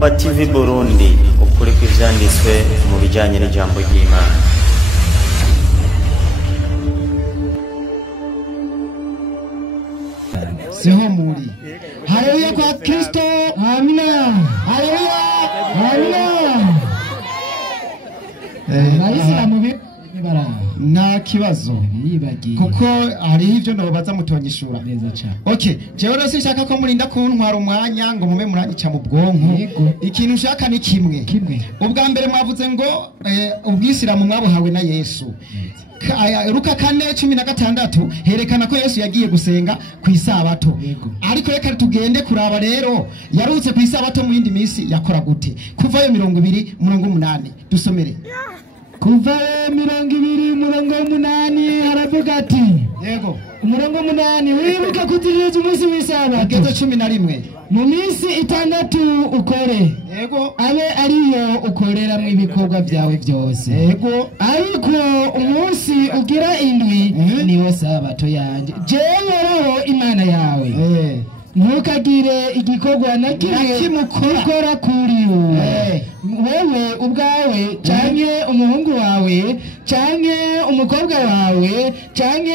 wa TV Burundi, ukuri kw'ivyanditswe mu bijanye n'ijambo ry'Imana. Siho muri. Haleluya kwa Kristo. Amina. Haleluya. Haleluya. Abayisilamu nta kibazo kuko hari ivyo nobaza mutonyishura neza cyane. Okay, jewe rero sinshaka ko murinda kuntwara umwanya ngo mume muranyica mu bwonko. Ikintu ushaka ni kimwe. Ubwa mbere mwavuze ngo ubwisilamu mwabuhawe na Yesu. Luka 4:16 herekana ko Yesu yagiye gusenga ku isabato. Ariko reka tugende kuraba rero yarutse ku isabato mu yindi minsi yakora gute. Kuva yo 20:8 dusomere. Kuva 20:8 haravuga ati yego 8 wibuka kutiriza umunsi w'isabato geze 11 mu minsi 6 ukore yego abe ariyo ukorera mu ibikorwa byawe byose yego ariko umunsi ugira indwi niwo sabato yanje jewe roho imana yawe ntukagire igikorwa na kimwe ukora kuri wewe ubwawe canke umuhungu wawe canke umukobwa wawe canke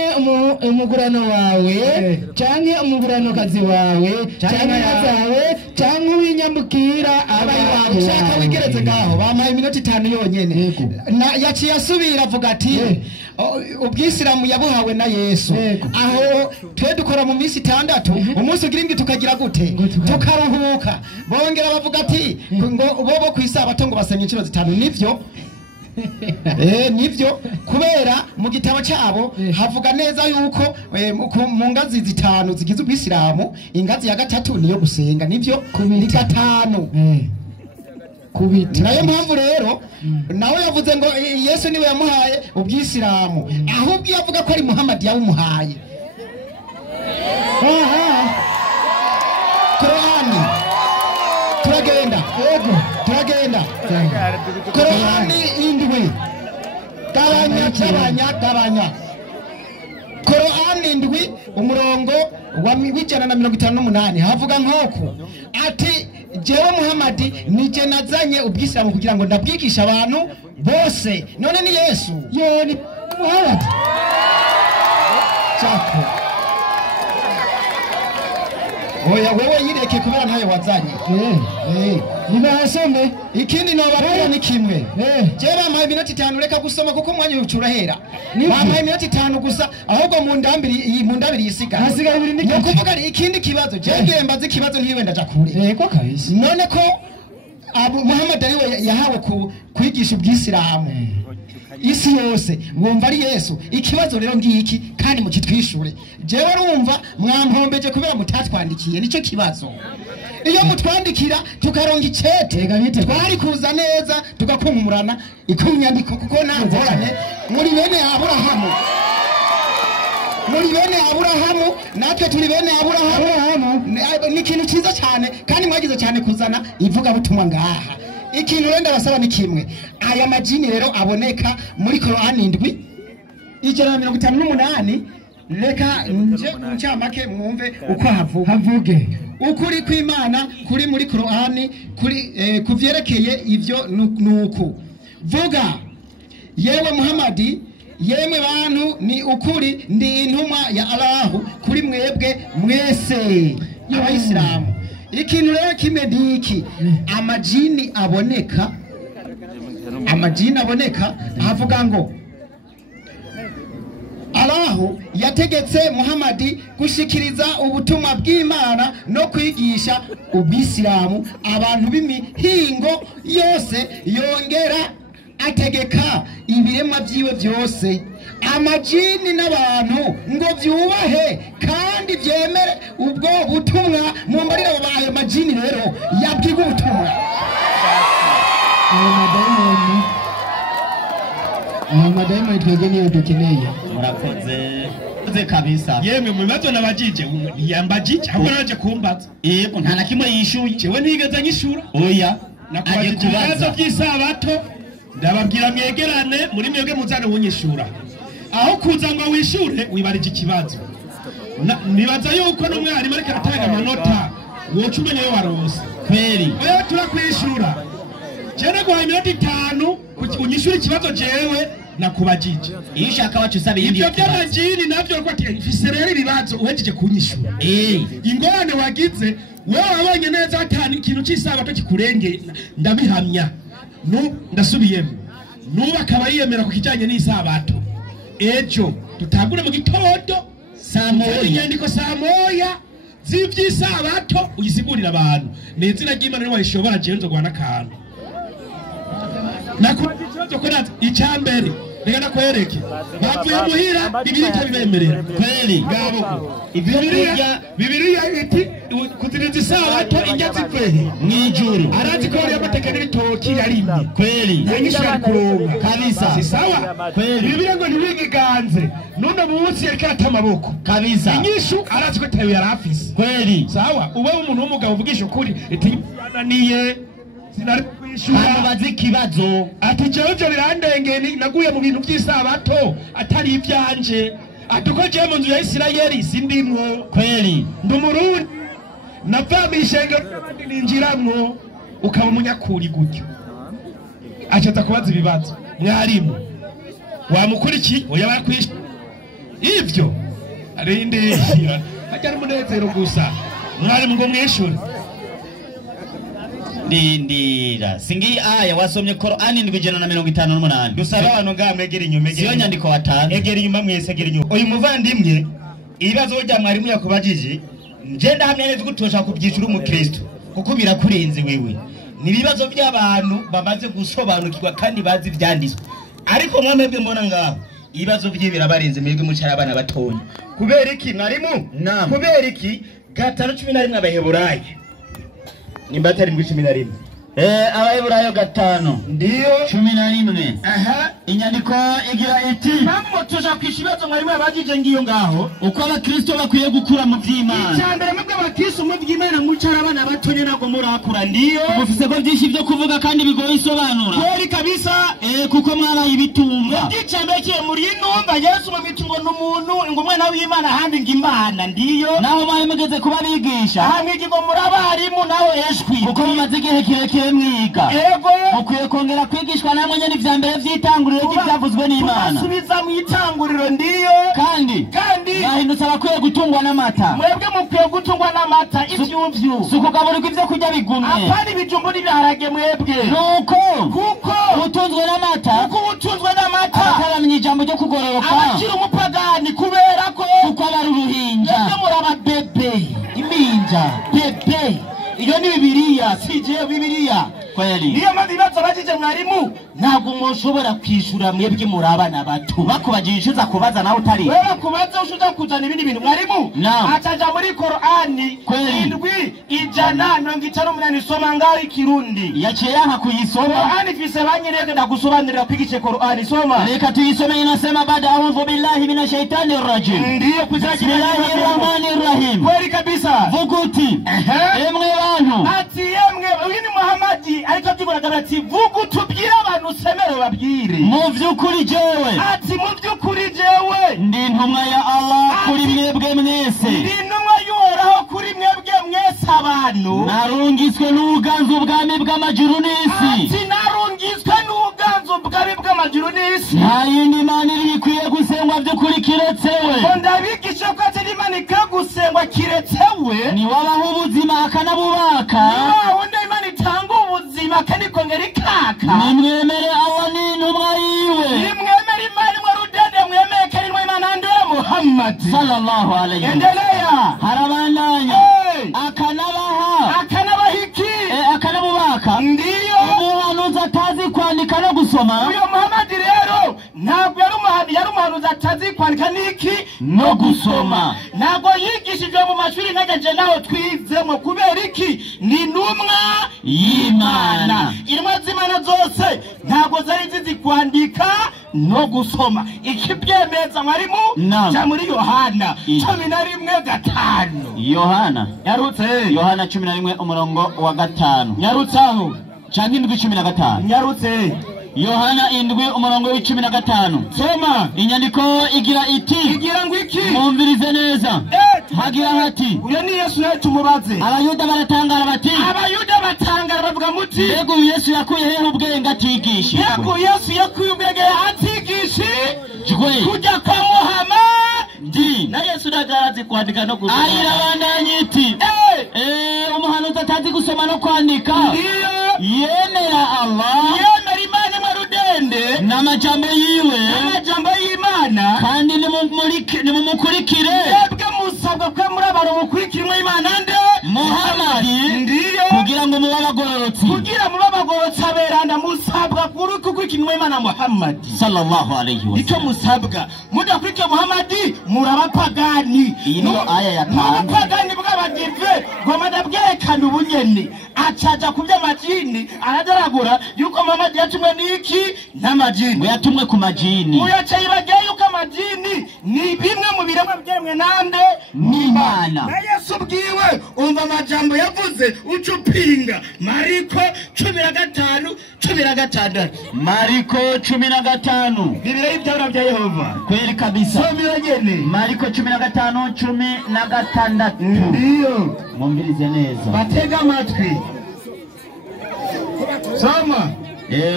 umugurano wawe canke umuguranokazi wawe canke azawe canke uwinyambukira abayi wawe ushaka wigeretse ngaho bamaye iminota 5 yonyene yaciye asubira avuga ati ubwisilamu yabuhawe na Yesu aho twe dukora mu minsi 6 umunsi ugira indwi tukagira gute tukaruhuka bongera bavuga ati ngo bobo kwisabato ngo basanye inciro 5 nivyo nivyo kubera mu gitabo cyabo havuga neza yuko mu ngazi 5 zigize ubwisilamu ingazi ya 3 niyo gusenga nivyo ni 5 kubita nayo mpamvu rero nawe yavuze ngo Yesu niwe yamuhaye ubwisilamu ahubwo yavuga ko ari Muhammad yawumuhaye Qur'ani turagenda yego turagenda Qur'ani indwi gabanya Qur'ani indwi umurongo wa 158 havuga nkoko ati jewe Muhammad nije nazanye ubwisilamu kugira ngo ndabwigisha abantu bose none ni Yesu yo ni Muhammad chako oya wewe yireke kubera ntayo wazanye nibasome ikindi no barira ni kimwe je bamaye iminota 5 reka gusoma kuko umwanya ucura hera bamaye iminota 5 gusa ahubwo mu ndabiri yisiga hasiga ibiri ni kuvuga ikindi kibazo je ngembaza ikibazo ntiwe ndaja kure yego kabisa none ko Muhammad ariwe yahawe kwigisha ubwisilamu isi yose mwumva ari Yesu ikibazo rero ngiki kandi mukitwishure jewe urumva mwampombeje kubera mutatwandikiye nico kibazo iyo mutwandikira tukaronga icete twari kuza neza tugakumumurana ikunyandiko kuko nangorane muri bene Aburahamu natwe turi bene Aburahamu ni ikintu cyiza cyane kandi mwagize cyane kuzana ivuga butumwa ngaha ikintu renda basaba ni kimwe aya majini rero aboneka muri Qur'ani indwi 158 reka nje kuncamake mwumve uko havuge ukuri kw'Imana kuri muri Qur'ani kuri kuvyerekeye ivyo nuko vuga yewe Muhammad yemwe bantu ni ukuri ndi intumwa ya Allah kuri mwebwe mwese y'Abayisilamu ikintu rero kimwe ndiki amajini aboneka havuga ngo Allah yategetse Muhammad gushikiriza ubutumwa bw'Imana no kwigisha ubwisilamu abantu b'imihingo yose yongera ategeka ibiremwa byiwe byose amajini n'abantu ngo byubahe kandi byemere ubwo butumwa mu mbarira babaye amajini rero yabwiga ubutumwa madayimoni twege niyo dukeneye murakoze kabisa yemwe mu bibazo nabajije yambajije ahubwo naje kumbaza yego nta na kimwe yishuye jewe ntigeze nyishura oya nakubajije ibibazo by'isabato ndababwira mwegerane muri mwebwe muzane wunyishura aho kuza ngo wishure wibarije ikibazo nibaza yuko n'umwarimu ariko atanga amanota woca umenya yo waronse kweli oya turakwishura jene guha iminota 5 unyishura ikibazo jewe nakubajije iyo ushaka wacu usaba ibindi ibyo by'amajini navyo ko ati Ufise rero ibibazo uhejeje kunyishura ingorane wagize wewe wabonye neza atani ikintu cy'isabato kikurenge ndabihamya ndasubiyemo nuba akaba yiyemera ku kijanye n'isabato ejo tutagure mu gitondo samoya inyandiko samoya z'ivy'isabato uyisigurira abantu nezina ry'Imana niwe ishobora jenzo gwana kantu nakora ikibazo ko icyambere reka nakwereke bavuye muhira ibirita bibemerera kweli ngabo Bibiliya iti kutiriza isabato injya zikwehe mwijuru arazi ko yari amateka n'ibitoki yarimye kweli yanyishura kuronka kabisa si sawa kweli Bibiliya ngo ntiwigiganze none munsi yariko ata amaboko kabisa inyishu arazi ko tayo yarafise kweli sawa ube umuntu w'umugabo uvugisha ukuri iti yananiye sinari kwishura bazi ikibazo ati jewe byo birandengeni naguye mu bintu by'isabato atari ibyanje atuko je mu nzu ya Isirayeli sindimwo kweli ndumurundi navamishenga ninjiramwo ukaba umunyakuri gutyo acaza kubaza ibibazo mwarimu wamukurikiye oya bakwisha ivyo arinde ajya umunezero gusa mwarimu ngo mwishura ndindira singi aya wasomye Qur'ani 758 dusaba abantu ngamegera inyuma siyo nyandiko watanu egera inyuma mwese egera inyuma uyu muvandimwe ibibazo bya mwarimu yakubajije nje ndahamya neza gutosha kubyicura umukristo kuko birakurenze wewe ni ibibazo by'abantu bamaze gusobanukirwa kandi bazi ibyanditswe ariko mwamebwe mbona ngaho ibibazo bye birabarenze mwebwe mucara abana batonya kubera iki mwarimu kubera iki 5:11 abaheburayo nimba atari 11 abaheburayo 5 ndiyo 11 aha inyandiko igira iti mpamvu tuja kwishibazo mwarimu yabajije ngiyo ngaho uko abakristo bakwiye gukura mu by'Imana icyambere mwebwe abakristo mu by'Imana mucara abana batonye nago murakura ndiyo mufise ko byinshi byo kuvuga kandi bigoye isobanura kweli kabisa kuko mwabaye ibitumba icyambere kiye muri intumba Yesu mu mitungo n'umuntu ngo umwana w'Imana handi ngimana ndiyo naho bari mugeze kuba bigisha hamwigi ngo murabarimu nawe eshwi kuko mumaze igihe kirekire mwiga yego mukwiye kongera kwigishwa namwe nyene ivya mbere vy'itanguriro ry'ivyavuzwe n'Imana subiza mu itanguriro ndiyo kandi bahindutse abakwiye gutungwa n'amata mwebwe mukwiye gutungwa n'amata ivyumvyu sukugaburirwa ivyo kurya bigumye apana ibijumbu n'ibiharage mwebwe kuko utunzwe n'amata utunzwe n'amata abataramenya ijambo ryo kugororoka abakiri umupagani kubera ko kuko abari uruhinja mwebwe muraba bebe iminja bebe iyo ni Bibiliya sije Bibiliya kweli niyo mpamvu ibibazo bagije mwarimu ntabwo mushobora kwishura mwebwe muri abana bato bakubagije icuza kubaza nawe utari wewe kubaza ushuja kuzana ibindi bintu mwarimu acaja muri Qur'ani 7:158 soma ngaho ikirundi yaciye yanka kuyisoma Qur'ani Ufise banyereke ndagusobanurira kwigice Qur'ani soma reka tuyisome inasema baada a'udhu billahi minash shaitani rrajim ndiyo bismillahirrahmanirrahim kweli kabisa vuguti emwe bantu ati yemwe uyu ni Muhammad ariko tuguraga ati vuguti ubwira abantu semero babwire mu vyukuri jewe ati mu byukuri jewe ndi intumwa ya Allah kuri mwebwe mwese ndi intumwa y'Uhoraho kuri mwebwe mwese abantu narungitswe n'ubuganzu bwami bw'amajuru n'isi ati narungitswe n'ubuganzu bwami bw'amajuru n'isi nta yindi mana ikwiye gusengwa by'ukuri kiretsewe ndabigisha ko atari imana ikagusengwa kiretsewe ni wabaho ubuzima akanabubaka wundi imana itanga ubuzima akanikongera ikaka nimwemere Allah ni intumwa yiwe nimwemere imana imwe rudende mwemere ko ari imana ndiwe Muhammad sallallahu alayhi endelea harabandanya akanabaha iki akanabubaka ndiyo umuhanuzi atazi kwandika no gusoma uyo Muhammad rero ntabwo yari umuhanuzi atazi kwandika n'iki no gusoma ntabwo yigishijwe mu mashuri nkageje naho twizemo kubera iki ni intumwa y'Imana intumwa z'Imana zose ntabwo zari zizi kwandika no gusoma ikibyemeza mwarimu cya muri Yohana 11:5 Yohana yarutse Yohana 11:5 nyarutsaho canke 7:15 nyarutse Yohana indwi umurongo w'15. Soma. Inyandiko igira iti. Igira ngo iki? Mwumvirize neza. Hagira hati. Uyo ni Yesu tumubaze. Abayuda baratangara bati. Abayuda batangara bavuga muti. Yego Yesu yakuye he ubwenge atigisha. Yego Yesu yakuye ubwenge atigisha. Kujya kwa Muhammad. Na Yesu ndagazi kwandika no gusoma. Ari abandanye iti. Umuhanuzi atazi gusoma no kwandika. Yemera Allah. Yemera Imana marudende. N'amajambo yiwe. N'amajambo y'Imana. Kandi nimumukurikire. Yebwe musabwa ko muri abantu mukurikira Imana nde? Muhammad. Ndiyo. Kugira ngo muba bagororotse. Kugira muba bagororotse aberanda musabwa gukurikira Imana Muhammad sallallahu alayhi wa sallam. Icyo musabwa mudakurikira Muhammad murabapagani. Ino aya ya pagani bw'abadive gwamada bwerekana ubunyene acaja ku by'amajini aradaragura yuko Muhammad yatumwe niki n'amajini. Ngo yatumwe ku majini. Uyaca yibageye yuko amajini ni bimwe mu biremwa byemwe nande n'Imana. Na Yesu bwiwe umva amajambo yavuze ucupinga Mariko 15:16. Mariko 15. Bibiri y'ibyaura bya Yehova. Kweli kabisa. Somira nyene. Mariko 15:16. Ndiyo. Mwumvirize neza. Batega amatwi. Soma.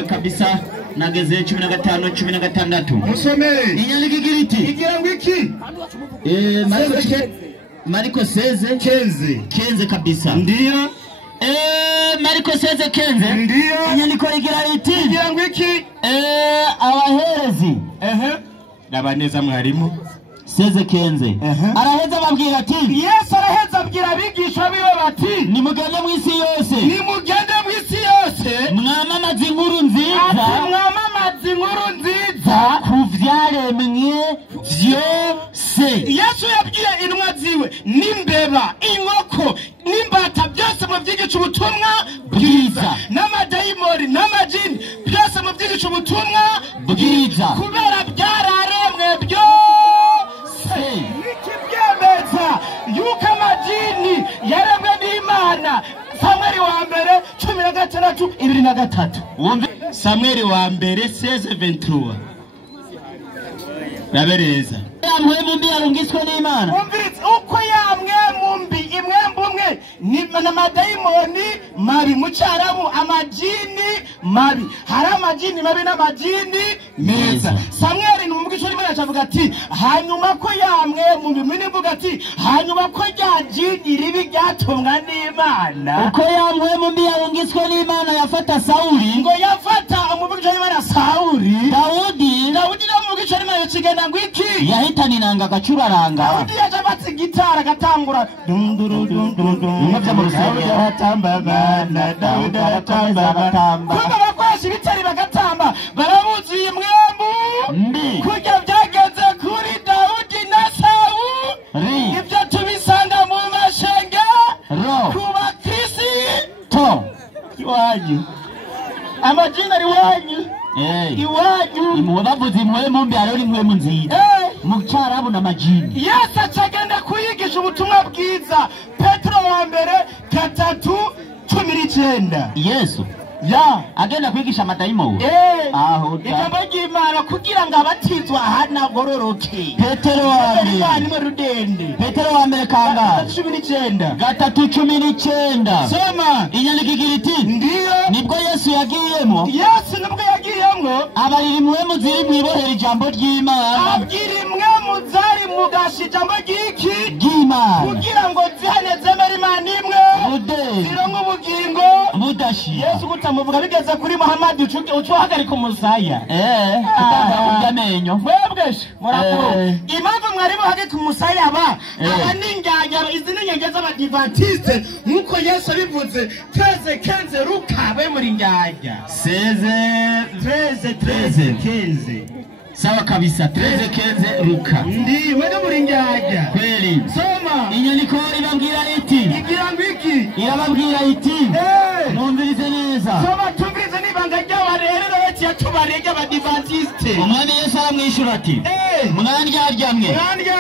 Kabisa nageze 15:16. Musomere. Inyandiko igira iti. Igira ngo iki? Mariko 16:15 kabisa. Ndiyo. Mariko 16:15. Ndiyo. Inyandiko igira iti. Igira ngo iki? Abaherezi. Nabaneza mwarimu. 16:15. Araheza babwira ati. Yesu araheza abwira abigisha biwe bati. Nimugende mu isi yose. Nimugende mu isi yose. Mwamamaze inkuru nziza. Mwamamaze inkuru nziza. Ku vyaremwe vyose. Yesu yabwiye intumwa ziwe n'imbeba, inkoko, n'imbata byose mu byigisha ubutumwa bwiza. N'amadayimoni n'amajini byose mu byigisha ubutumwa bwiza. Kubera byararemwe byose. Nikibyemeza yuko amajini yaremwe n'Imana. Samweli wa mbere 16:23. Wumve Samweli wa mbere 16:23. Rabereza. Yamwe mumbi yarungiswe n'Imana. Umvirize uko yamwe mumbi imwembumwe ni n'amadayimoni mabi mu cyarabu amajini mabi. Hari amajini mabi n'amajini meza. Samweli n'umugisha n'Imana avuga ati hanyuma ko yamwe mumbi mvuga ati hanyuma ko ryajini ribi ryatumwa n'Imana. Uko yamwe mumbi yarungiswe n'Imana yafata Sauli. Ngo yafata umugisha n'Imana Sauli. Dawudi n'umugisha n'Imana kigenda ngo iki? Yahitana inanga agacuraranga. Dawudi yajabatse gitara gatangura Umuvya mu rusengero aratamba bana Dawudi aratamba batamba. Kuba bakwesha ibitari bagatamba barabuzuye mwembu. Kujya byageze kuri Dawudi na Sauli. Ibyo tubisanga mu mashengero. Kuba Kristo iwanyu. Amajina ari wanyu. Iwanyu. Imubavuze imwe mumbi arori imwe munziza. Mu cyarabu na majini. Yesu acagenda kuyigisha ubutumwa bwiza. Petro wa mbere 3:19. Yesu agenda kwigisha amadayimoni. Aho ijambo ry'Imana kugira ngo abatizwa hanagororoke. Petero wa mbere kangahe? 3:19. Soma. Inyandiko igira iti. Ndiyo. Nibwo Yesu yagiyemo. Yesu nibwo yagiyemo. Abarira imwe muziri mwibohera ijambo ry'Imana. Abwira imwe muzari mugasha ijambo ry'Imana. Kugira ngo zihanezemere Imana imwe. Zironke ubugingo budashira. Yesu gutamuvuga bigeze kuri Muhammad ucuhagarika umusaya. Kurya amenyo. Mwebweshe murakuru. Impamvu mwari muhagarika umusaya aba n'injyajya izi n'injyajya Adventist nkuko Yesu bivuze 13:15 rukabe muri njyajya. 13:15. Sawa kabisa 13:15 ruka. Ndi wega muri njyajya. Kweli. Soma. Inyandiko irabwira iti. Igira ngo iki? Irababwira iti. Numvirize neza. Soma tumvirize nibanga ry'abarerero bati tubarege abadivantiste. Umwami Yesu aramwishyura ati mwandyaryammwe Mbega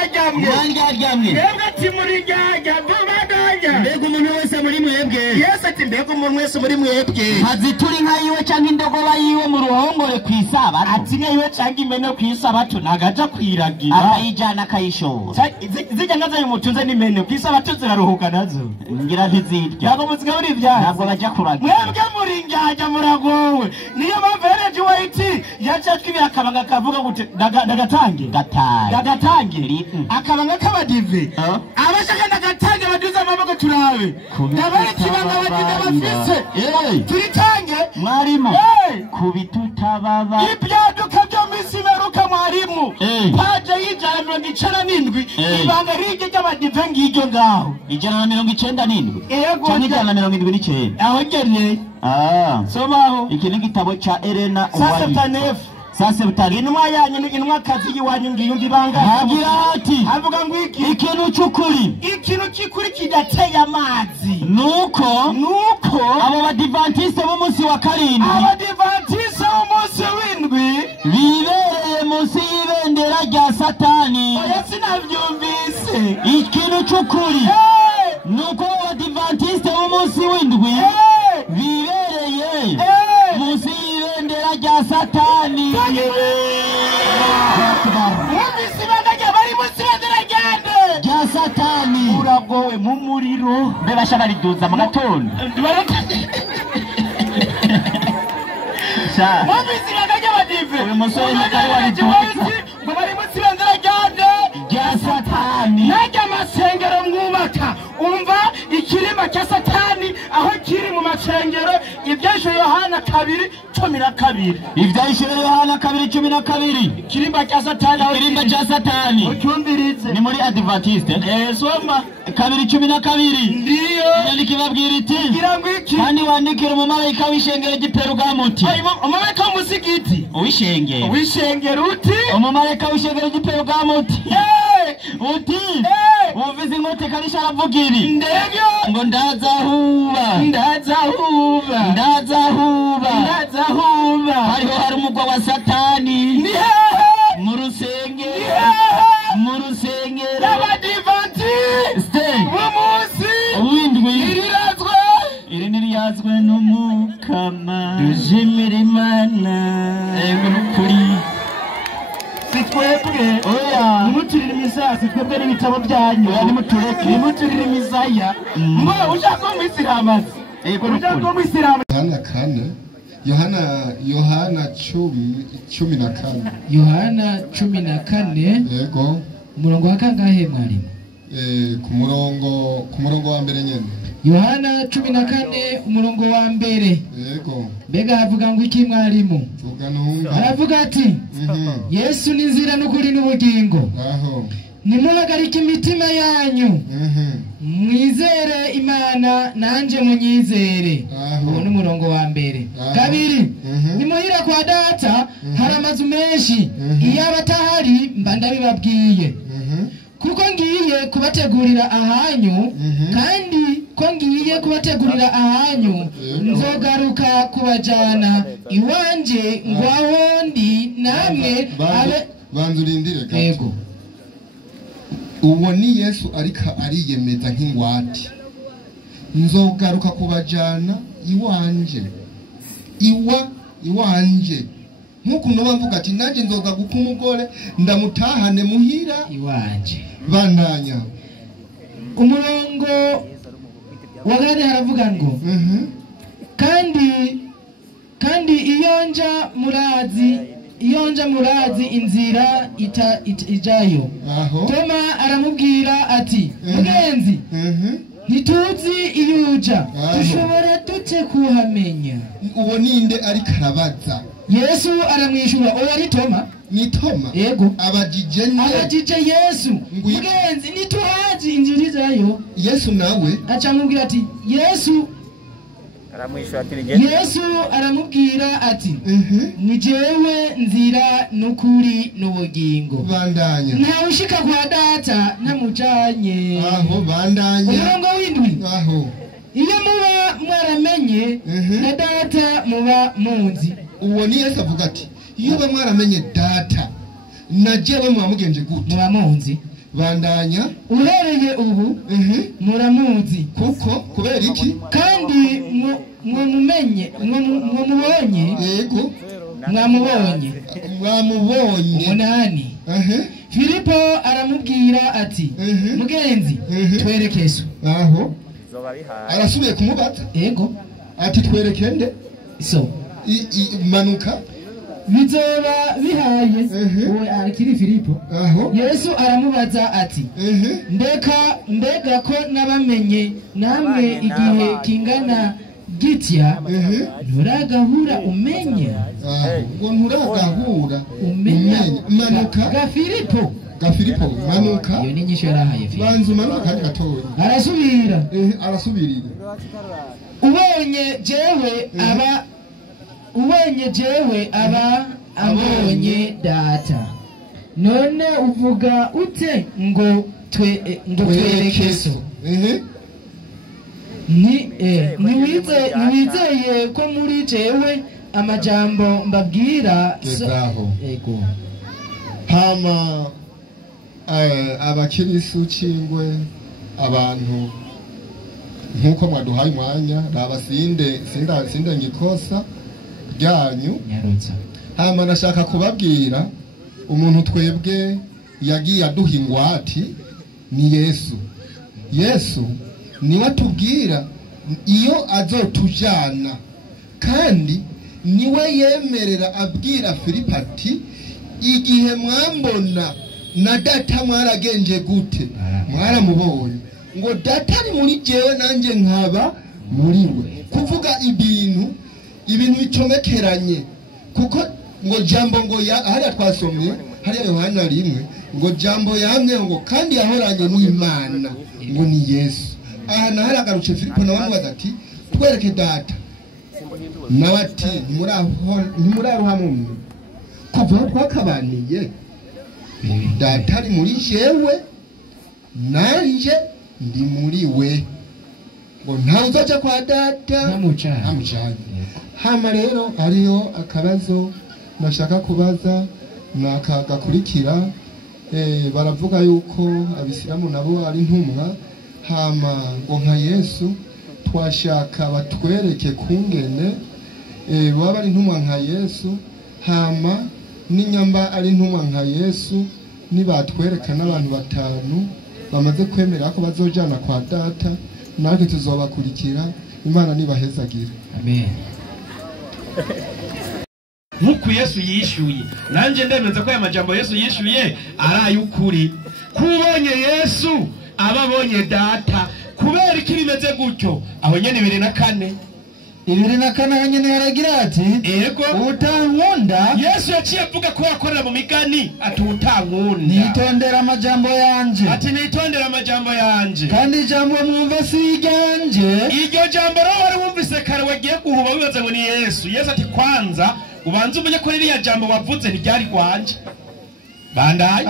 ati muri ryarya ndubandanya. mbega umuntu wese muri mwebwe Yesu ati mbega umuntu wese muri mwebwe hazitura inka yiwe cyangwa indogoba yiwe mu ruhongore ku isabato ati inka yiwe cyangwa impene ku isabato nagaja kwiragira akayijyana akayishora zijya nka zayo mutunze n'impene ku isabato ziraruhuka nazo ngira ntizirya ntabwo muzigaburira ibyatsi ntabwo bajya kuragira mwebwe muri njyajya muragowe niyo mpamvu ereji wayiti yacatwe ibi akabanga kavuga ngo ndagatange akabanga k'abadive abashaka ndagatange baduze amaboko turabe ndabona ikibanga abadive bafise turitange mwarimu kubitutababa ibyaduka byo minsi meruka mwarimu paje y'ijana 197 ibanga rije ry'abadive ngiryo ngaho 197 yego cyangwa 179 aho ngene sobaho iki ni igitabo cya Elena sasa butari intumwa yanyu intumwa kazi yiwanyu ngiyumva ibanga hagira ati havuga ngo ikintu cy'ukuri kidateye amazi nuko abo badivantiste b'umunsi wa karindwi bibereye munsi y'ibendera rya Satani. oya sinavyumvise. Ikintu cy'ukuri nuko abo badivantiste b'umunsi w'indwi bibereye munsi y'ibendera rya Satani. rya Satani uragowe mu muriro bebasha bariduza mu gatondo uyu musore ntakari wariduza ngo bari munsi y'ibendera rya Satani. najya amasengero mwubaka umva ikirima cya Satani aho kiri mu masengero ibyesho Yohana 2:12 ibyesho Yohana 2:12 ikirima cya Satani aho ikirima cya Satani ucyumvirize ni muri Adventist soma 2:12 ndiyo yandika ibabwira iti ngira ngo iki kandi wandikira umumarayika w'ishengero ry'Iperugamo uti umumarayika w'umusigiti w'ishengero uti umumarayika w'ishengero ry'Iperugamo uti uvize inkote karisha aravuga iri ndebyo ngo ndazahuba hariho hari umugwa wa Satani mu rusengero y'abadivantiste b'umunsi w'indwi iri niryazwe n'umukama dushimira Imana n'ukuri sitwebwe oya nimuturire imisasi twebwe n'ibitabo byanyu nimuturire imisaya mbo ushaka umwisiramazi ushaka umwisiramazi Yohana 10:14 Yohana 14 yego umurongo wa kangahe mwarimu? ku murongo wa mbere nyene Yohana 14 umurongo wa mbere yego mbega havuga ngo iki mwarimu? vuga ntunga aravuga ati Yesu ni inzira n'ukuri n'ubugingo nimuhagarike imitima yanyu mwizere Imana nanje munyizere. uwo ni umurongo wa mbere. kabiri nimuhira kwa data hari amazu menshi iyo abatahari mba ndabibabwiye kuko ngiye kubategurira ahanyu kandi ko ngiye kubategurira ahanyu nzogaruka kubajana iwanje ngwaho ndi namwe banzurindire gato. uwo ni Yesu ariko ariyemeza nk'ingwate nzogaruka kubajana iwanje iwanje nkuko noba mvuga ati nanje nzoga guka umugore ndamutahane muhira iwanje. bandanya umurongo wa gane haravuga ngo kandi iyo nja murazi inzira ijayo. Toma aramubwira ati mugenzi ntituzi iyo uja dushobora dute kuhamenya? uwo ninde ariko arabaza. Yesu aramwishyura oya ni Toma. ni Toma yego abajije Yesu mugenzi ntituhazi inzira ijayo. Yesu nawe acamubwira ati Yesu aramubwira ati ni jewe nzira n'ukuri n'ubugingo. bandanya nta ushika kwa data ntamujanye. bandanya umurongo w'indwi iyo muba mwaramenye na data muba munzi uwo ni Yesu avuga ati iyo bamwaramenye data najewe mwamugenje gute muramuzi bandanya uhereye ubu muramuzi kuko kubera iki kandi mwamumenye mwamubonye yego mwamubonye umunani Filipo aramubwira ati mugenzi twereke Yesu aho arasubiye kumubaza yego ati twereke nde so manuka bizoba bihaye uwe akiri Filipo aho Yesu aramubaza ati mbega ko nabamenye namwe igihe kingana gitya nturagahura umenye ngo nturagahura umenye manuka Gafilipo manuka iyo ni nyisho yarahaye Filipo banzu manuka kandi gatoya arasubirira ubonye jewe aba abonye data none uvuga ute ngo twereke so niwizeye ko muri jewe amajambo mbabwira ego hama abakirisu cingwe abantu nkuko mwaduhaye umwanya rabasinde ngikosa ryanyu hama nashaka kubabwira umuntu twebwe yagiye aduha ingwati ni Yesu niwe atubwira iyo azotujana kandi niwe yemerera abwira Filipo ati igihe mwambona na data mwaragenje gute mwaramubonye ngo data ari muri jewe nanje nkaba muri we kuvuga ibintu bicomekeranye kuko ngo jambo ngo hariya twasomye hariya Yohana 1 ngo jambo yamye ngo kandi yahoranye n'Imana ngo ni Yesu aha naharagarutse Filipo nawe amubaza ati twereke data nawe ati ntimuraruha mumwe kuva twakabaniye data ari muri jewe nanje ndi muri we ngo ntawe uzoja kwa data namucanye hama rero ariyo akabazo nashaka kubaza nakagakurikira baravuga yuko abisilamu nabo ari ntumwa hama ngo nka Yesu twashaka batwereke kungene baba ari ntumwa nka Yesu hama n'inyamba ari ntumwa nka Yesu nibatwereka n'abantu batanu bamaze kwemera ko bazojana kwa data natwe tuzobakurikira Imana nibahezagira amen nkuko Yesu yishuye nanje ndemeza ko aya majambo Yesu yishuye araye ukuri kubonye Yesu ababonye data kubera iki bimeze gutyo aho nyene 24 nyene yaragira ati ego utankunda Yesu yaciye avuga ko yakorera mu migani ati utankunda nitondera amajambo yanje ati nitondera amajambo yanje kandi ijambo mwumva si iganje iryo jambo rero wari wumvise kare wagiye guhuba wibaza ngo ni Yesu ati kwanza ubanze umenye ko ririya jambo wavuze ntiryari kwanje bandaye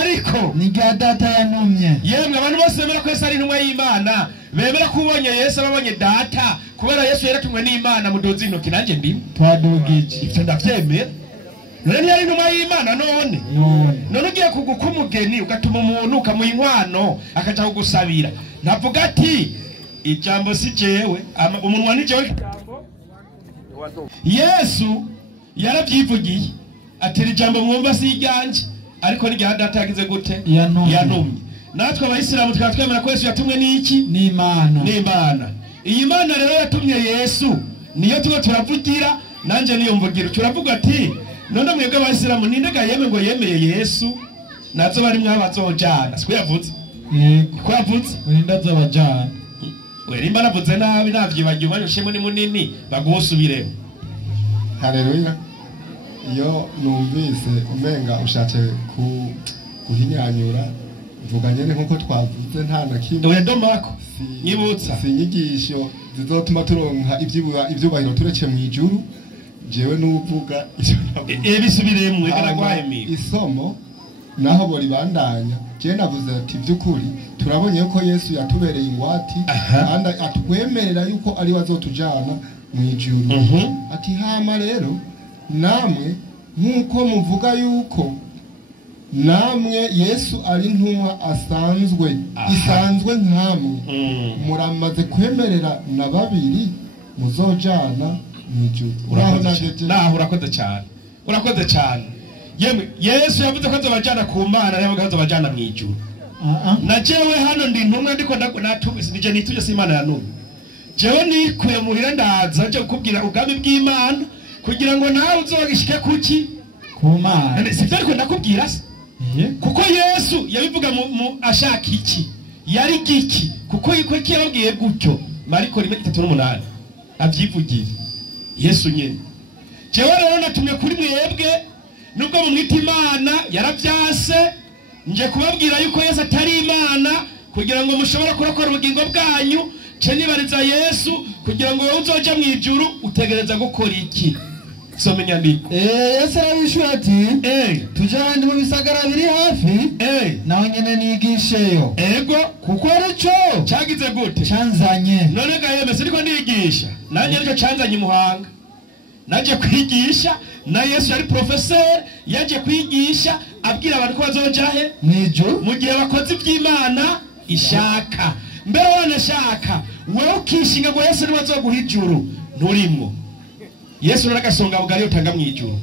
ariko ni rya data yantumye yemwe abantu bose bemera ko Yesu ari intumwa y'Imana bemera ko ubonye Yesu ababonye data kubera Yesu yaratumwe n'Imana mudozi intoki nanjye ndimo twadugije ivyo ndavyemera none yari intumwa y'Imana none ugiye kuguka umugeni ugatuma umuntu ukamuha inkwano akaja kugusabira navuga ati ijambo si jewe umunwa ni jewe ijambo Yesu yaravyivugiye ati ijambo mwumva si iganje ariko ni rya data yagize gute yantumye natwe abayisilamu twemera ko Yesu yatumwe n'iki n'Imana iyi Mana rero yatumye Yesu niyo tuba turavugira nanje niyo mvugira turavuga ati none mwebwe abayisilamu nindega yeme ngo yemeye Yesu nazo bari mwabazojana siko yavuze ko yavuze urindaza bajana werimba navuze nabi navyibagiye umwanya ushimwe ni munini bagusubireho haleluya iyo numvise umenga ushatse kuhinyanyura mvuga nyene nkuko twavuze nta na kimwe wedomako nyibutsa sinyigisho zizotuma turonka ivyubahiro turece mu ijuru jewe nuvuga ibisubiremwe garagwaye mi isomo naho bori bandanya je navuze ati by'ukuri turabonye ko Yesu yatubereye ingwati kandi atwemerera yuko ari wazotujana mu ijuru. Ati hama rero namwe nkuko muvuga yuko namwe Yesu ari ntumwa isanzwe nkamwe muramaze kwemerera na babiri muzojana mu ijuru. Urakoze cyane yemwe Yesu yavuze ko azobajana ku Mana yavuga ko azobajana mu ijuru. Na jewe hano ndi ntumwe ndiko natubize nije nituje si Imana ya none. Jewe nikuye muhira ndaza nje kukubwira ugabe bw'Imana kugira ngo nawe uzogishike kuki ku Mana. Sivyo ariko ndakubwira se kuko Yesu yabivuga mu ashaka iki yari giki kuko yiko yabwiye gutyo Mariko 3:8 avyivugira Yesu nyene. Jewe rero natumye kuri mwebwe nubwo mumwita Imana yaravyase nje kubabwira yuko Yesu atari Imana kugira ngo mushobora kurokora ubugingo bwanyu. Ce nibariza Yesu kugira ngo wowe uzoja mu ijuru utegereza gukora iki? Some nyandiko. Yesu arabishura ati tujane mu bisagara biri hafi naho nyene nigisheyo. Ego kuko arico cagize gute canzanye. None gaheme siriko ndigisha nanje arico canzanye Muhanga naje kwigisha na Yesu yari professeur yaje kwigisha abwira abantu ko bazojahe mwijuru mu gihe bakoze iby'Imana ishaka. Mbere wanashaka wewe ukishinga ngo Yesu ni wazoguha ijuru nturimo. Yesu naragasonga bugari utanga mu ijuru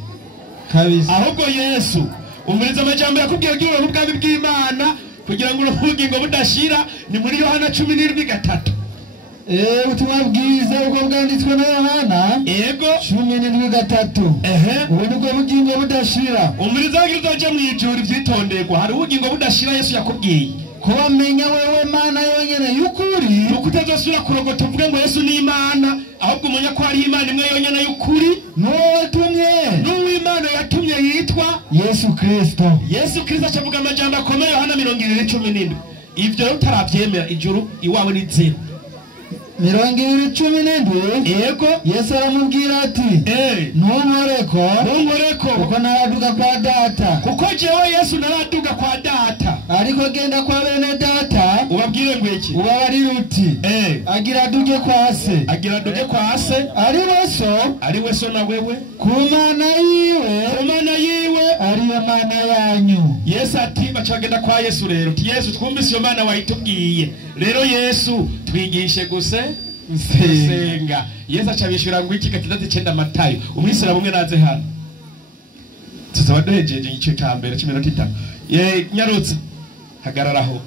kabisa. Ahubwo Yesu umuriza amajambo yakubwira ngo ubwami bw'Imana kugira ngo ubugingo budashira ni muri Yohana 17:3. Ubutumwa bwiza ubwo bwanditswe na Yohana 17:3. Ubu nibwo bugingo budashira. Umuriza w'iryo mu ijuru vyitonderwa hari ubugingo budashira Yesu yakubwiye kubamenya wewe Mana yonyene y'ukuri ukutazosubira kurogota uvuge ngo Yesu ni Imana ahubwo umenya ko ari Imana imwe yonyene y'ukuri n'uw'Imana yatumye yitwa Yesu Kristo. Yesu Kristo acavuga amajambo akomeye Yohana 20:17. Ivyo utaravyemera ijuru iwawe ni zero. 20:17. Yego Yesu aramubwira ati ntunkoreko kuko naraduga kwa data. Kuko jewe Yesu naraduga kwa data ariko genda kwa bene data ubabwire ngo iki ubabarira uti agira duge kwa se ari we so na wewe ku Mana yiwe ariyo Mana yanyu. Yesu ati bacagenda kwa Yesu rero ti Yesu twumvise iyo Mana wayitubwiye rero Yesu twigishe gusenga. Yesu acabishura ngo iki gatandatu Matayo umwisira bumwe naze hano tuzaba duhejeje igice cya mbere cy'iminota 5 nyarutse hagararaho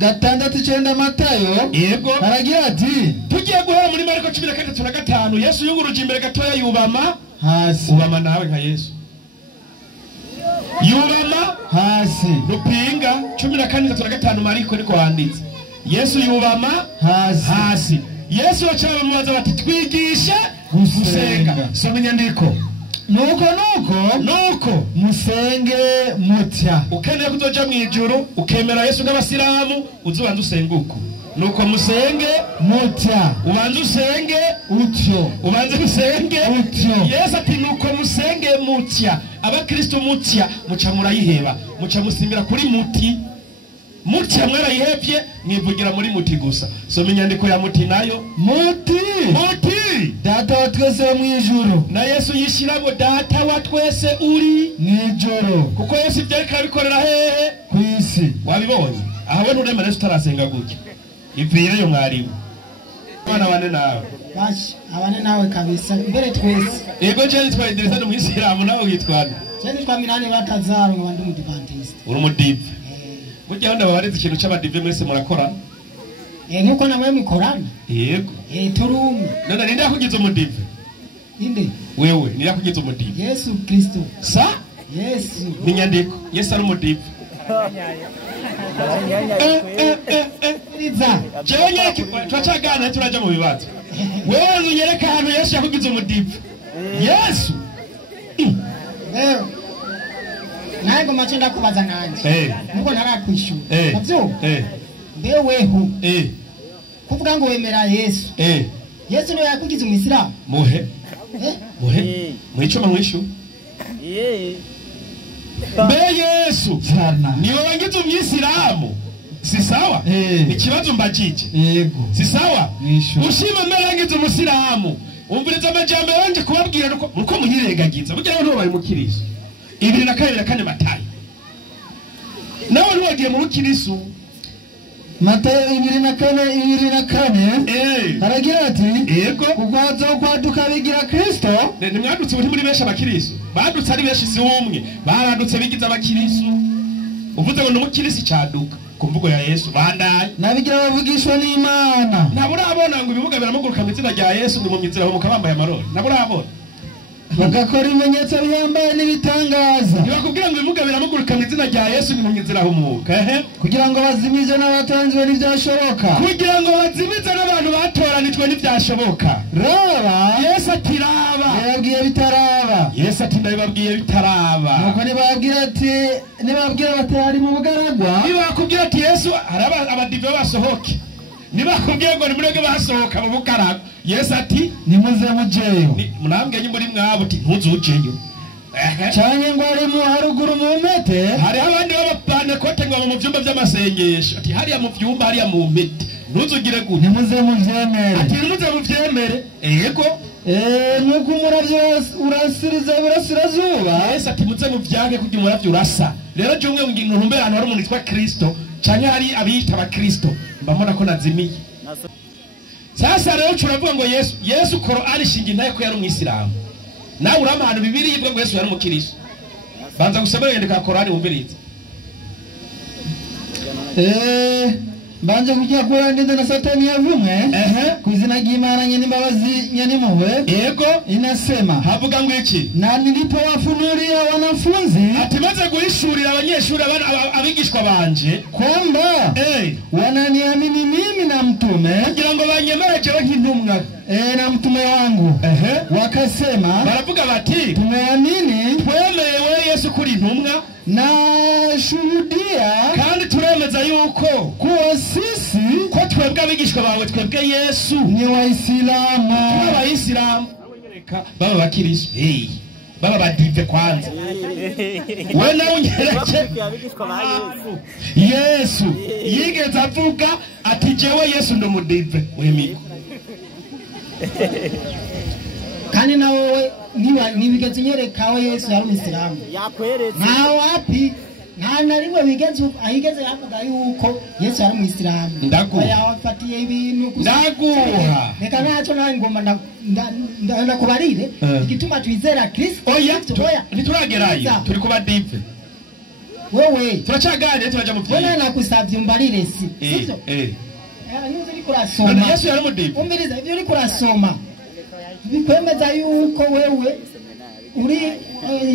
6:9 Matayo. Yego haragira ati tugiye guhera muri Mariko 13:5 Yesu yunguruje imbere gatoya yubama hasi. Ubama nawe nka Yesu yubama hasi. Rupinga 14:5 Mariko niko handitse Yesu yubama hasi. Yesu acaba mubaza bati twigishe gusenga. Soma inyandiko. Nuko musenge mutya. Ukeneye kuzoja mu ijuru ukemera Yesu nk'abasilamu uzobanza usenge uko. Nuko musenge mutya. Ubanza usenge utyo. Yesu ati nuko musenge mutya. Abakristo mutya muca murayiheba. Muca musimbira kuri muti mwarayihevye mwivugira muri muti gusa. Soma inyandiko ya muti nayo. Muti data wa twese mu ijuru. Na Yesu yishiramo data wa twese uri mu ijuru. Kuko Yesu ibyo ariko abikorera hehe ku isi. Wabibonye aho nturema Yesu tarasenga gutya ivire yo mwarimu bana bane nawe bashi abane nawe kabisa mbere twese. Yego je twa Adventist mu Islam nawe witwana je twa minani batazaro ngabandi mu Adventist. Uri mu dive burya wenda babariza ikintu cy'abadive mwese murakora nkuko namwe mukorana. Yego turumu none ninde yakugize umudive inde wewe ninde yakugize umudive Yesu Kristo sa Yesu ninyandiko Yesu ari umudive jewe nyereke twacagana turaja mu bibazo wewe unyereka ahantu Yesu yakugize umudive Yesu naego machenda kubaza nanje nuko narakwishura navyo mbeweho kuvuga ngo wemera Yesu Yesu no yakugize umwisiramu muhe muhicoma mwishu mbe Yesu Sana. niwe wangize umwisilamu si sawa ikibazo mbajije Yego. si sawa Nisho. ushima mbe wangize umusilamu umviriza amajambo yanje kubabwira uko muyirengagiza bugira ngo bari mu kiriso 2:4 Matayo nawe ntiwagiye mu kiriso Matayo 2:4 haragira ati yego ubwazo kwaduka bigira Kristo nimwadutse muri muri benshi abakiriso badutse ari benshi si umwe baradutse bigize abakiriso uvuze ngo n'umukiriso cyaduka kumvugo ya Yesu bandaye nabigira bavugishwa n'Imana ntaburabona ngo ibibuga biramuguruka mu izina rya Yesu ngo mu myizira ho mukabambaye amarori ntaburabona bagakora ibimenyetso byambaye n'ibitangaza ntibakubwira ngo ibibuga biramuguruka mu izina rya Yesu ngo mu myizira ho muka kugira ngo bazimize n'abatanzwe n'ibyashoboka kugira ngo bazimize n'abantu batoranijwe n'ibyashoboka raba Yesu ati raba yabwiye bitaraba Yesu ati ndabibabwiye bitaraba nuko nibabwira ati nibabwira batari mu bugaragwa nibakubwira ati Yesu araba abadive basohoke nibakubwiye ngo nimurege basohoka mu bugaragwa Yesu ati nimuze mujeyo munambwiye muri mwabo ati ntuzujeyo cyane ngo ari mu haruguru mu mpete hari abandi babapane kote ngo mu byumba by'amasengesho ati hariya mu byumba hariya mu mpete ntuzugire gute nimuze muvyemere ati nimuze muvyemere yego nuko umuravyo urasiriza burasirazuba Yesu ati muze muvyange kugira umuravyo urasa rero jumwe ngingo ntumbera ahantu hari umuntu witwa Kristo canke hari abiyita aba Kristo mbamona ko nazimiye sasa rero turavuga ngo Yesu Qur'ani shingi naye ko yari umwisilamu nawe uramahana bibiri yibwe ngo Yesu yari umukiristo banza gusoma yandika Qur'ani wumviriza banje kujya kurandinda na Satani yavumwe kuzina ry'Imana nyene imbabazi nyene muwe yego inasema havuga ngo iki na nilipowafunulia wanafunzi atimaze guhishurira abanyeshuri abigishwa banje kwamba wananiamini mimi na mtume kugira ngo banyemereje nk'intumwa na mtume wangu wakasema baravuga bati tumeamini twemerewe Yesu kuri intumwa na shuhudia kandi turemeza yuko kuwa sisi ko twebwe abigishwa bawe twebwe Yesu ni Waislamu baba bakirisu baba badive kwanza we nawe ungereke Yesu yigeze avuga ati jewe Yesu ndumudive wemiko kandi nawe nibigeze nyerekawe Yesu yari umwisilamu yakweretse nta wapi nta na rimwe ahigeze yavuga yuko Yesu yari umwisilamu yafatiye ibintu ndaguha reka ntacyo nawe ngomba ndakubarire igituma twizera Kristo oya ntituragerayo turi kuba dive wewe turacaganire turaja mu byinshi nakusavye umbarire sivyo yuko uri kurasoma Yesu yari umudive umiriza ibyo uri kurasoma bikwemeza yuko wewe uri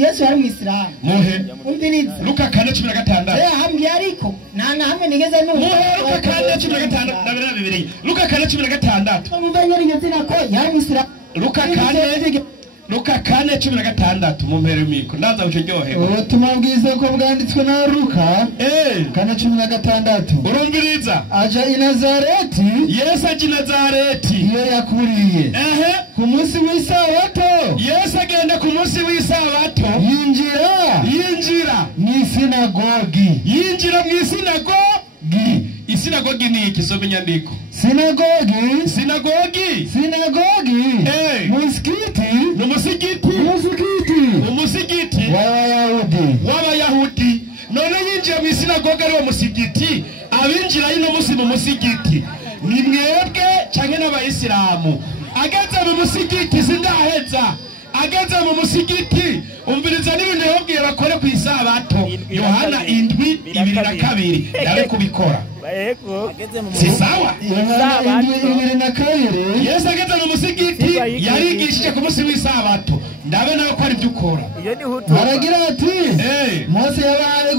Yesu yari umwisilamu muhe umviriza Luka 4:16 hambye ariko nta hamwe nigeze muhe Luka 4:16 Luka 4:16 umbenye rigezina ko yari umwisilamu Luka 4:16 mumpere miko ndaza ucyohe ubutumwa bwiza ko bwanditswe na Luka 4:16 urumviriza aja i Nazareti Yesu aje i Nazareti iyo yakuriye ku munsi w'isabato Yesu agenda ku munsi w'isabato yinjira mu sinagogi yinjira mu sinagogi isinagogi ni iki so menyandiko sinagogi umusigiti w'abayahudi none yinjiye mu sinagogi ari umusigiti abinjira ino musi mu musigiti ni mwebwe canke n'abayisilamu ageze mu musigiti sindaheza ageze mu musigiti umviriza n'ibintu yabwiye bakore ku isabato Yohana 7:2 nawe kubikora si sawa Yesu ageze mu musigiti yarigishije ku munsi w'isabato ndabe nawe ko ari byo ukora baragira ati Mose yabaye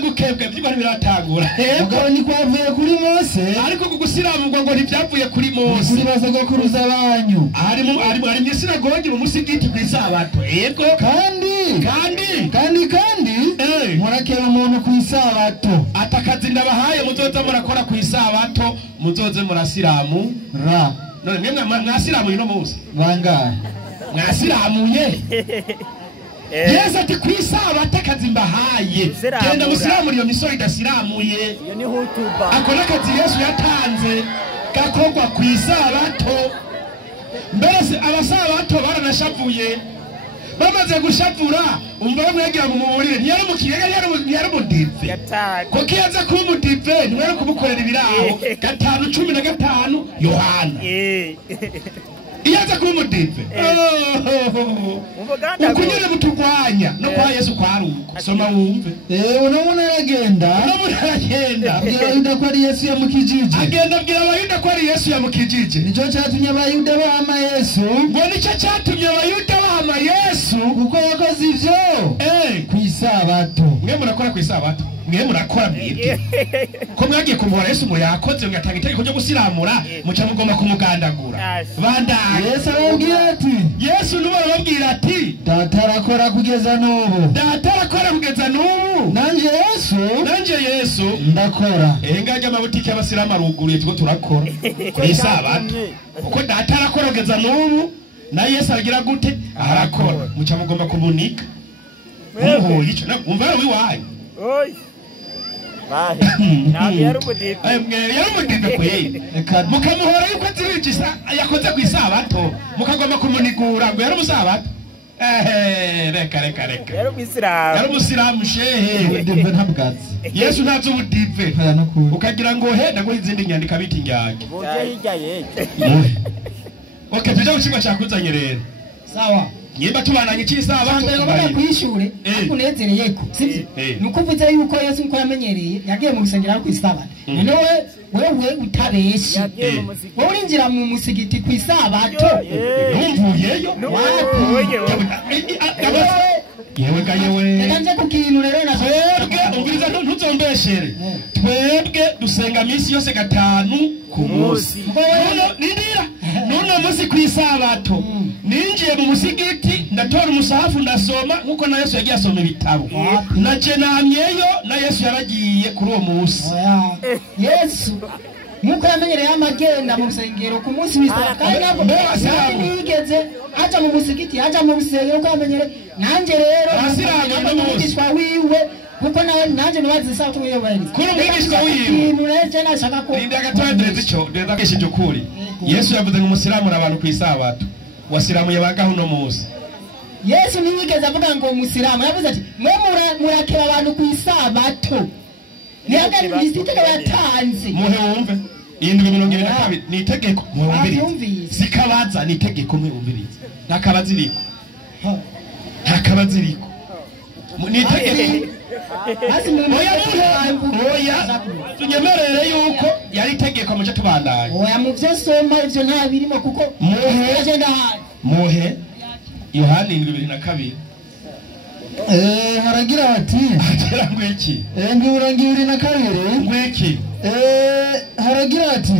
gukebwa iby'Imana biratangura ubwo ni kwavuye kuri Mose ariko kugusiramurwa ngo ntibyavuye kuri Mose kuri basogokuruza banyu ari mu sinagogi mu musigiti ku isabato yego kandi murakeba umuntu ku isabato atakazi ndabahaye muzoza murakora ku isabato muzoze murasiramu none mwasiramuye no munsi bangahe mwasiramuye Yesu ati ku isabato akazi mbahaye genda musiramura iyo misoro idasiramuye. Ako n'akazi Yesu yatanze gakorwa ku isabato. Mbese abasabato baranashavuye bamaze gushavura umva bamwe yagira mu muburire ntiyari mukirega ntiyari mudive kuko yaza kuba umudive ntiyari kumukorera ibiraho 5:15 Yohana iyo aza kuba umudive ukunyere mutugwanya no kwa Yesu kwaruko soma wumve unabona aragenda Abayuda ko ari Yesu yamukijije agenda abwira Abayuda ko ari Yesu yamukijije nico cyatumye Abayuda bahama Yesu ngo nico cyatumye Abayuda bahama Yesu kuko yakoze ivyo ku isabato mwe murakora ku isabato mwe murakora mwebwe ko mwagiye kumvura Yesu ngo yakoze ngatanga itegeko ryo gusiramura muca mugomba kumugandagura bandanye Yesu arabwira ati Yesu nubo arabwira ati data arakora kugeza n'ubu nanje Yesu ndakora ngaje amabutike y'abasiramu aruguruye two turakora ku isabato kuko data arakora kugeza n'ubu na Yesu agira gute arakora muca mugomba kubunika umuhoye ico umva wiwaye yarumudive kwe mukamuhora yuko azirigisa yakoze ku isabato mukagomba kumunigura ngo yari umusabato reka yari umusiramu shehe ubudive ntabwazi Yesu ntazi ubudive ukagira ngo he ndaguha izindi nyandika bita inyange okay tujya mu kigo cyakuzanye rero sawa Yemba tubananye cy'isabato mbere kwishure kunezereyeko sivyo nuko uvuze yuko Yesu uko yamenyereye yagiye mu rusengero ku isabato none wewe utabeshya wowe urinjira mu musigiti ku isabato numvuyeyo yewe nanje ku kintu rero na twebwe umviriza ntuzombeshere twebwe dusenga misi yose 5 ku munsi none musi ku isabato ninjiye mu musigiti ndatora umusahafu ndasoma nkuko na Yesu yagiye asoma ibitabo naje namyeyo na Yesu yaragiye kuri uwo munsi Yesu nkuko yamenyereye amagenda mu rusengero ku munsi w'isabato kandi ntabwo nigeze aja mu musigiti aja mu rusengero ko yamenyereye nanje rero asirangwa wiwe kuko nawe nanje nubaze isabato wiwe bayiriza kuri umwigishwa wiwe nuje nashaka ko ndinda gatondeze ico ndenda keshije ukuri Yesu yavuze ngo umusiramura abantu ku isabato wasiramuye bagaho no munsi Yesu niwigeze avuga ngo umusiramu yavuze ati mwe murakeba abantu ku isabato niyaga nisiteke yatanze muhe wumve 7:22 ni itegeko muhumvirize zikabaza ni itegeko muhumvirize nakabaziriko ni itegeko hasi mu oya tunyemerere yuko yari itegeko mu cyo tubandanye oya mu byo soma ivyo nta birimo kuko muhe Yohana 7:22 haragira ati atera ngwiki ngibura na kabiri ngwiki haragira ati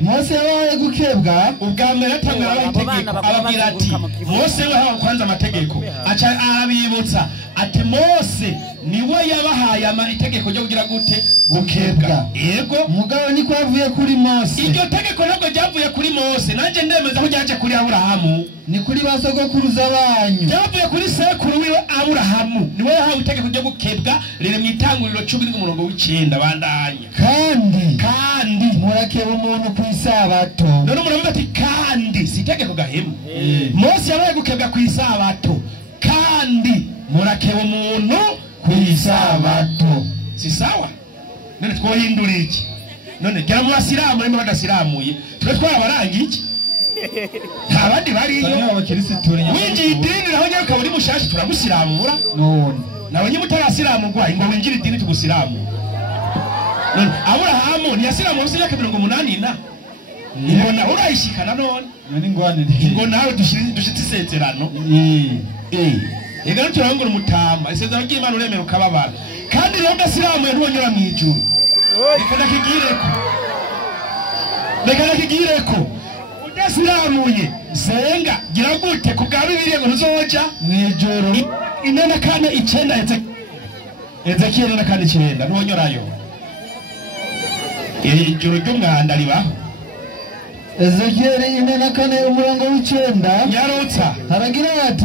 Mose yabaye gukebwa ubwa mbere atangara amategeko ababwira ati Mose we hawo kwanza amategeko aca arabibutsa ati Mose niwe yabahaye amategeko yo kugira gute gukebwa yego mugabo niko yavuye kuri Mose iryo tegeko nabwo ryavuye kuri Mose nanje ndemeza ko ryaje kuri Aburahamu ni kuri basogokuruza banyu ryavuye kuri sekuru wiwe Aburahamu niwe yahawe itegeko ryo gukebwa rire mu itanguriro 10:9 bandanya kandi murakeba umuntu ku isabato none muravuga ati kandi si itegeko gahemu Mose yabaye gukebwa ku isabato kandi murakeba umuntu ku isabato si sawa none twohindura iki none gera mu basiramu n'imo badasiramuye twe twarabarangi iki nta bandi bariyo winjiye idini naho nyine ukaba uri mushashi turagusiramura none nawe nyine utarasiramurwa ngo winjire idini tugusiramura none Aburahamu ntiyasiramu munsi y'imyaka 80 ingona urayishikana none ngo nawe dushitse isezerano Ega turangura umutamba isezerano ry'Imana uremera ukababara kandi rero ndasiramuye ntonyora mu ijuru reka nakigireko udasiramuye senga gira gute ku bwa Bibiliya ngo ntuzoja mu ijuru 4:9 Ezekiel 4:9 ntonyorayo ijuru ry'umwanda ribaho Ezekiel 4:9 umurongo w'icenda yarutsa haragira ati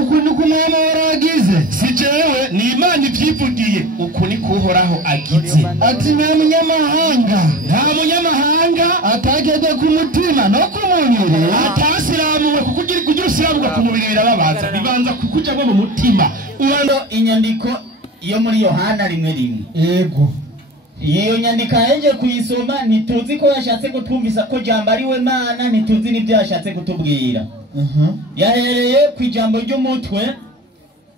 uku ni kumwama waragize si jewe ni Imana ivyivugiye uku ni kuhoraho agize ati nta munyamahanga atageze ku mutima no ku mubiri atasiramuwe kugira usiramuka ku mubiri birababaza bibanza kukujamo mu mutima. Urano inyandiko yo muri Yohana 1:1. Yego. Iyo nyandiko yaje kuyisoma ntituzi ko yashatse kutwumvisa ko jambo ari we Mana, ntituzi n'ibyo yashatse kutubwira. Yahereye ku ijambo ry'umutwe,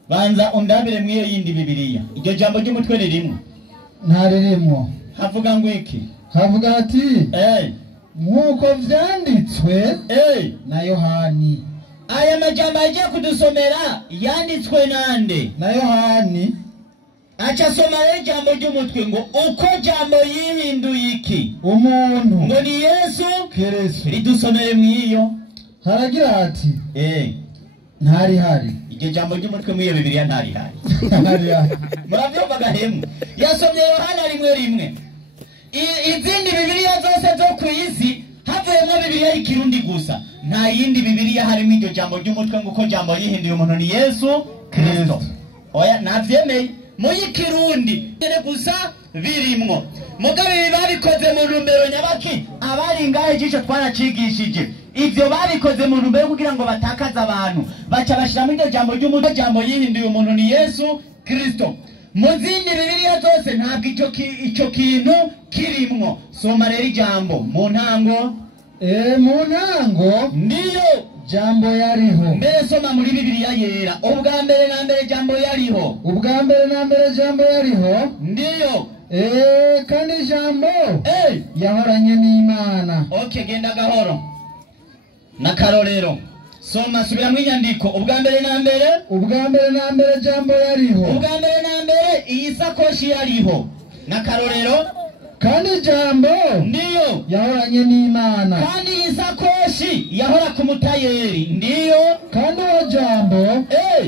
banza undabire mwiyo yindi Bibiliya. Iryo jambo ry'umutwe ririmo ntareremo, havuga ngo iki? havuga ati nkuko vyanditswe na Yohani. Aya majambo aje kudusomera yanditswe nande? Na Yohani. Acha soma jambo ry'umutwe ngo uko jambo yihinduye iki? Umuntu ngo ni Yesu Kristo. Ridusomere mwiyo. Haragira ati ntari hari. Iryo jambo ry'umutwe mwiyo Bibiliya ntari hari. Muravyumva gahemu. Yasomye Yohana 1:1. Izindi Bibiliya zose zo kwisi havuyemo Bibiliya y'ikirundi gusa. Nta yindi Bibiliya harimo iryo jambo ry'umutwe ngo uko jambo yihinduye umuntu ni Yesu Kristo. Oya navyemeye. Muyikirundi tere gusa birimwo. Mugabe babikoze mu ntumbero nyabaki abari ngahe ijisho twaracigishije. Ivyo babikoze mu ntumbero kugira ngo batakaza abantu. Baca bashiramo iryo jambo ry'umutwe, jambo yihinduye umuntu ni Yesu Kristo. Muzindi Bibiliya zose ntabwo ico kintu kirimwo. Soma rero ijambo mu ntango. Mu ntango ndiyo jambo yariho. Mbere soma muri Bibiliya yera. Ubwa mbere na mbere jambo yariho. Ubwa mbere na mbere jambo yariho. Ndiyo. Kandi jambo yahoranye n'Imana. Okay, genda gahoro. Na karorero. Soma subira mu nyandiko. Ubwa mbere na mbere. Ubwa mbere na mbere jambo yariho. Ubwa mbere na mbere iyi sakoshi yariho. Na karorero. Kandi jambo ndiyo yahoranye n'Imana. Kandi iyi sakoshi yahora ku mutayeri. Ndiyo. Kandi uwo jambo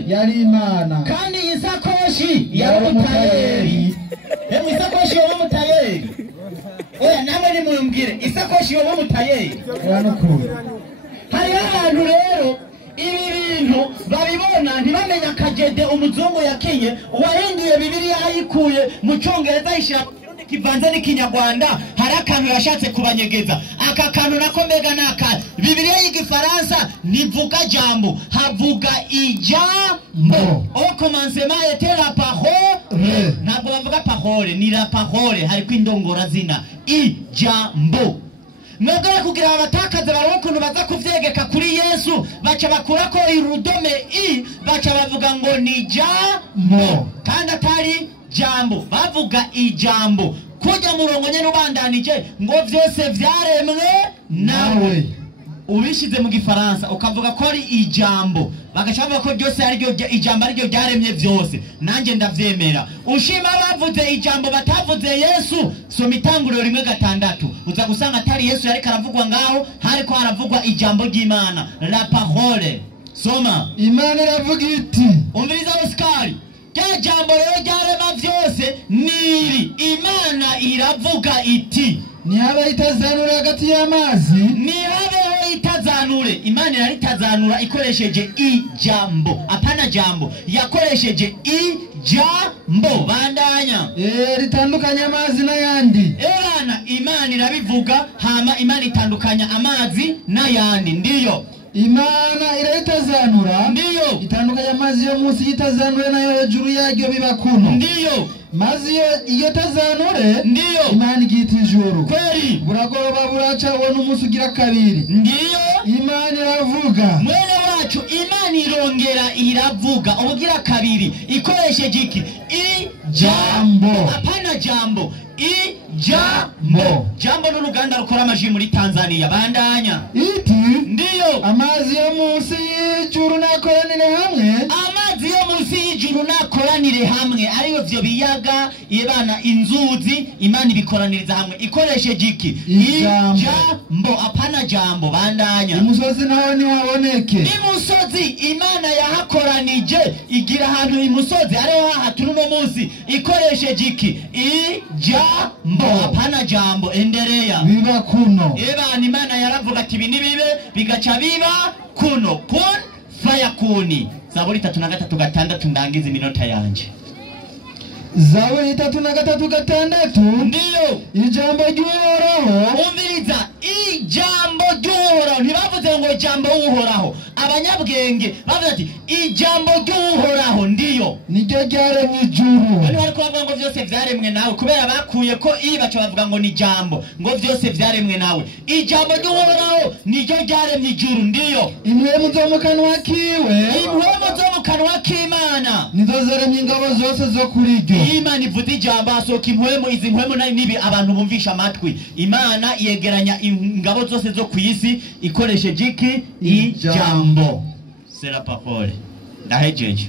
yari Imana. Kandi iyi sakoshi yari umutayeri. Isakoshi yo mutayeri. Oya namwe ni mumbwire isakoshi yo mutayeri. Hari ahantu rero ibi bintu babibona ntibamenya kajede umuzungu yakinye uwahinduye Bibiliya ayikuye mu Cyongereza yishira kivanze n'ikinyarwanda. Hari akantu yashatse kubanyegeza. Aka kantu nako mbega naka Bibiliya y'igifaransa nivuga jambo, havuga ijambo. Au commencement était la parole. Ntabwo bavuga parole, ni la parole. Hariko indongora zina ijambo. Mwebwe kugira abatakaza baronkuntu baza kuvyegeka kuri Yesu baca bakurako irudome baca bavuga ngo ni jambo kandi atari jambo, bavuga ijambo. Kujya murongo nyene ubandanije ngo vyose vyaremwe nawe. Ubishize mu gifaransa ukavuga ko ari ijambo, bagashaka ko byose ari ryo ijambo ari ryo ryaremye byose. Nanjye ndavyemera. Ushima bavuze ijambo batavuze Yesu. Soma Itanguriro 1:6 uza gusanga atari Yesu yari karavugwa ngaho, hariko haravugwa ijambo ry'Imana, la parole. Soma. Imana iravuga iti, umviriza Oscar, kya jambo rero ryarema byose niri. Imana iravuga iti nihabe itazanura hagati y'amazi. Nihabeho itazanure. Imana iraritazanura ikoresheje ijambo, apana jambo, yakoresheje ijambo. Bandanya. Ritandukanya amazi n'ayandi. Erana Imana irabivuga hama Imana itandukanya amazi n'ayandi. Ndiyo. Imana iraitazanura. Ndiyo. Itandukanya amazi yo munsi itazanure nayo hejuru yaryo biba kuno. Ndiyo. Mazi iyo tazanure. Ndiyo. Imana igita ijuru. Kweli. Buragoba buraca wona umunsi ugira kabiri. Ndiyo. Imana iravuga. Mwene wacu Imana irongera iravuga ubugira kabiri ikoresheje iki? Ijambo. Apana jambo. Ijambo. Jambo n'uruganda rukora amaji muri Tanzania. Bandanya. Iti. Ndiyo. Amazi yo munsi y'ijuru nakoranire hamwe. Amazi yo munsi y'ijuru nakoranire hamwe. Ariyo vyo biyaga, ibana inzuzi, Imana ibikoraniriza hamwe. Ikoresheje iki? Ijambo. Apana jambo. Bandanya. Imusozi naho ni waboneke. Imusozi Imana yahakoranije igira ahantu imusozi ariho haturu no munsi. Ikoresheje iki? Ijambo. Apana jambo. Endelea. Biba kuno. Imana yaravuga ati ibi nibibe bigaca biba kuno. Kun fayakuni. Zaburi 3:6 ndangiza iminota yanje. Zaburi 3:6 ndiyo ijambo ry'Uhoraho. Umviriza, ijambo ry'Uhoraho. Ntibavuze ngo ijambo uhoraho. Abanyabwenge bavuze ati ijambo ry'Uhoraho ndiyo niryo ryaremye ijuru. bari bari kuvuga ngo byose byaremwe nawe, kubera bakuye ko baca bavuga ngo ni ijambo, ngo byose byaremwe nawe. Ijambo ry'Uhoraho niryo ryaremye ijuru ndiyo. Impwemu zo mu kanwa kiwe, impwemu zo mu kanwa k'Imana nizo zaremye ingabo zose zo kuri ryo. Imana ivuze ijambo hasohoka impwemu. Izi mpwemu nibi abantu bumvisha amatwi. Imana yegeranya ingabo zose zo ku isi ikoresheje iki ijambo. C'est la parole. Ndahejeje.